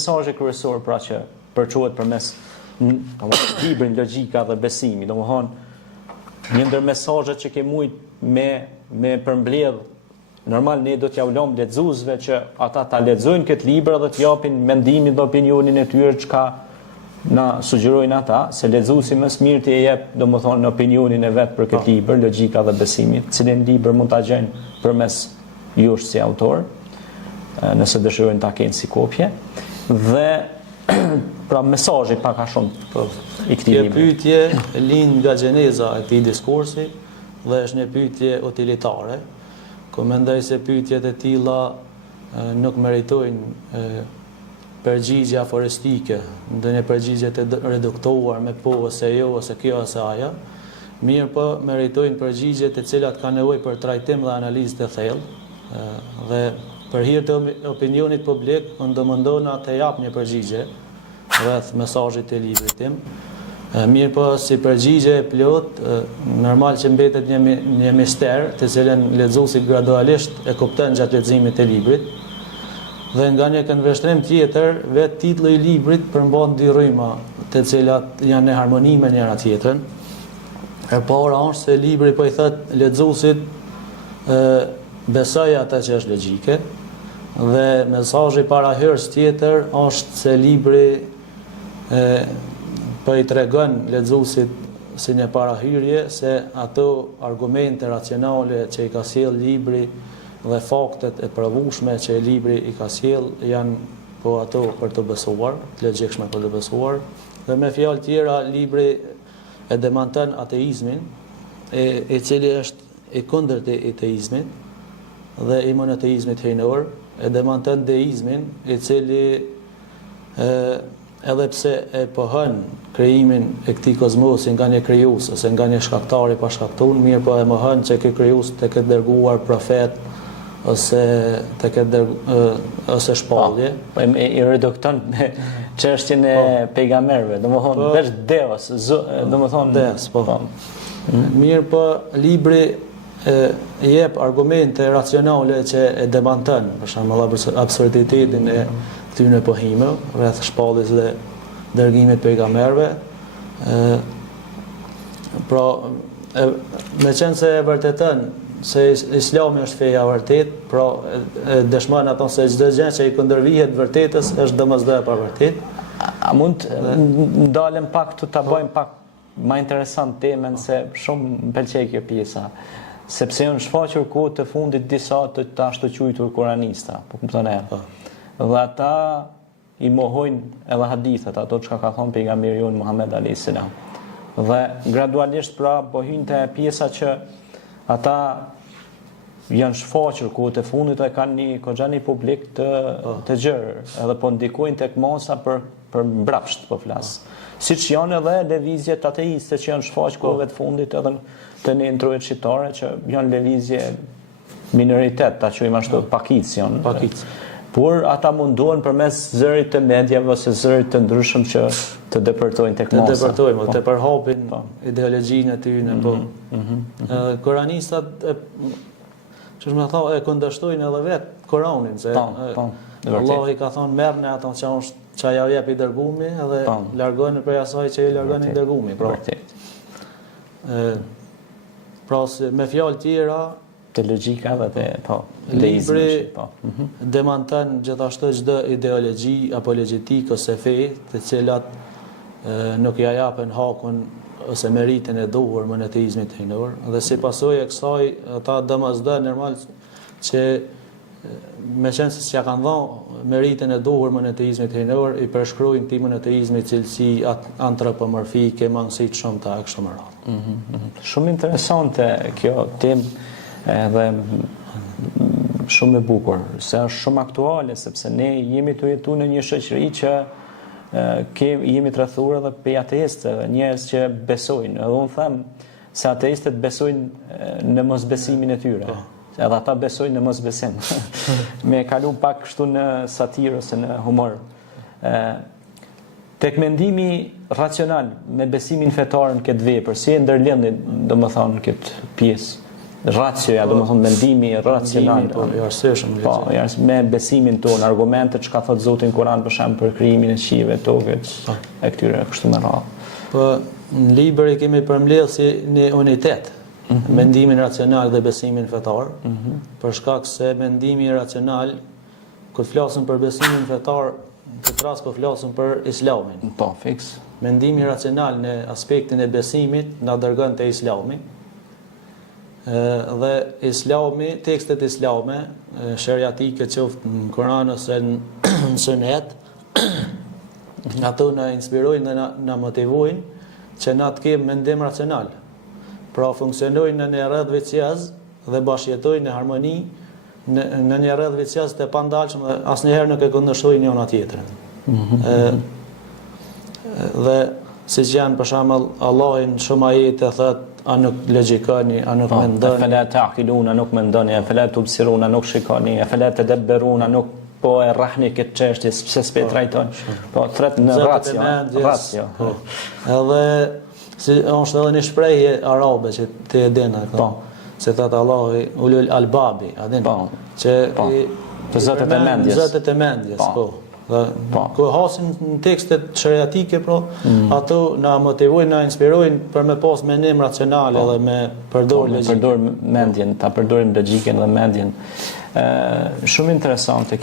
Mesazhi kryesor pra që përçohet përmes librin Logjika dhe besimi, domethënë një ndër mesazhet që ke mujt me përmbledh, normal ne do t'ja ulëm lexuesve që ata ta lexojnë këtë libër dhe t'japin mendimin dhe opinionin e tyre çka na sugjerojnë ata, se lexuesi më së miri t'i jep domethënë opinionin e vet për këtë libër Logjika dhe besimi, cilin libër mund ta gjejnë përmes jush si autor, nëse dëshirojnë ta kenë si kopje. Dhe pra mesazhi pak a shumë i këtij libri. Kjo pyetje lind nga gjeneza e këtij diskursi dhe është një pyetje utilitare. Ku mendoj se pyetjet e tilla nuk meritojnë përgjigje aforistike, ndonjë përgjigje të reduktuar me po ose jo ose kjo ose ajo. Mirë po meritojnë përgjigje të cilat kanë nevojë për trajtim dhe analizë të thellë dhe për hir të opinionit publik, unë do mundona të jap një përgjigje rreth mesazhit të librit tim. Mirë po si përgjigje e plot, normal që mbetet një mister, të cilën lexuesi gradualisht e kupton gjatë leximit të librit. Dhe nga një këndvështrim tjetër, vetë titulli i librit përmban dy rryma, të cilat janë në harmoni me njëra tjetrën. E para është se libri po i thot lexuesit besoj ata që është logjike, dhe mesazhi parahyrës tjetër është se libri po i tregon lexuesit si një parahyrje se ato argumente racionale që i ka sjell libri dhe faktet e provueshme që libri i ka sjell janë po ato për të besuar, të logjikshme për të besuar, dhe me fjalë tjera libri e demanton ateizmin, i cili është i kundërt i teizmit dhe i monoteizmit hejnor, e demanton deizmin, i cili edhe pse e pohon krijimin e këtij kozmosi nga një krijues ose nga një shkaktar i pashkaktuar, mirë po e mohon që ky krijues të ketë dërguar profet ose të ketë ose shpallje. I redukton çështjen e pejgamberëve, domethënë veç Deus, domethënë Deus, po. Mirë po libri jep argumente racionale që e demanton, për shembull absurditetin e këtyre pohime rreth shpalljes dhe dërgimit pejgamberëve. Pra, me qenë se e vërteton se Islami është feja vërtet, pra dëshmon ato se çdo gjë që i kundërvihet vërtetës është domosdoshmë pa vërtet. A mund ndalem pak këtu ta bëjmë pak më interesant temën, se shumë më pëlqej kjo pjesa, sepse janë shfaqur kohë të fundit disa të ashtu quajtur kuranista, po kupton e. Dhe ata i mohojnë edhe hadithet, ato çka ka thënë pejgamberi jon Muhammed alayhis salam. Dhe gradualisht pra po hynte pjesa që ata janë shfaqur kohët e fundit e kanë një goxhani publik të gjerë, edhe po ndikojnë tek masa për mbrapsht po flas. Siç janë edhe lëvizjet ateiste që janë shfaqur kohëve të fundit edhe të një introjet shqiptare që janë lëvizje minoritet, ta quajmë ashtu, pakic janë. Pakic. Por ata mundohen përmes zërit të medjave ose zërit të ndryshëm që të depërtojnë tek masa. Të depërtojnë, të përhapin ideologjinë e tyre, po. Koranistat ç'është më thao e kundërshtojnë edhe vetë Koranin, se Allah i ka thonë merrni ato që është që ja jep i dërgumi edhe largojnë prej asaj që i largon i dërgumi. Pra me fjalë tjera të logjikave të libri demanton gjithashtu çdo ideologji apologetik ose fe, të cilat nuk ja japin hakun ose meritën e duhur monoteizmit hejnor, dhe si pasojë e kësaj ata domosdoshmë normal që me qenë se s'ja kanë dhënë meritën e duhur monoteizmit hejnor, i përshkruajnë këtij monoteizmi cilësi antropomorfike, mangësi të shumta e kështu me radhë. Shumë interesante kjo temë edhe shumë e bukur, se është shumë aktuale, sepse ne jemi të jetu në një shoqëri që jemi të rrethuar edhe prej ateistëve, njerëz që besojnë. Edhe unë them se ateistët besojnë në mosbesimin e tyre. Edhe ata besojnë në mosbesim. Me kalu pak kështu në satirë ose në humor. Tek mendimi racional me besimin fetar në këtë vepër, si e ndërlindin, domethënë, këtë pjesë. Ratioja, do më thonë mendimi racional. Po, i arsyeshëm. Po, me besimin tonë, argumentet që ka thëtë Zotin Kur'an për shembull për krijimin e qive, tokës, e këtyre kështu me radhë. Po, në libër i kemi përmbledhur si një unitet, mendimin racional dhe besimin fetar, për shkak se mendimi racional, kur flasim për besimin fetar, këtë rast po flasim për Islamin. Po, fiks. Mendimi racional në aspektin e besimit na dërgon te Islami. Dhe Islami, tekstet islame, sheriatike qoftë në Kur'an ose në Sunet, ato na inspirojnë dhe na motivojnë që na të kemi mendim racional. Pra funksionojnë në një rreth vicioz dhe bashkëjetojnë në harmoni në një rreth vicioz të pandalshëm dhe asnjëherë nuk e kundërshtojnë njëra tjetrën. Dhe siç janë për shembull Allahin shumë ajete thotë a nuk logjikoni, a nuk mendoni, fela ta'qiluna, nuk mendoni, fela tubsiruna, nuk shikoni, fela tadabbaruna, nuk po e rrahni këtë çështje, pse s'pe trajtoni. Po thret në racio. Edhe si është edhe një shprehje arabe që ti e din atë. Po. Se thot Allahu ulul albabi, a din? Po. Që të zotët e mendjes. Zotët e mendjes, po. Ku hasin në tekstet shariatike, ato na motivojnë, na inspirojnë për me pas mendim racional edhe me përdor logjikën. Përdor mendjen, ta përdorim logjikën dhe mendjen. Shumë interesante.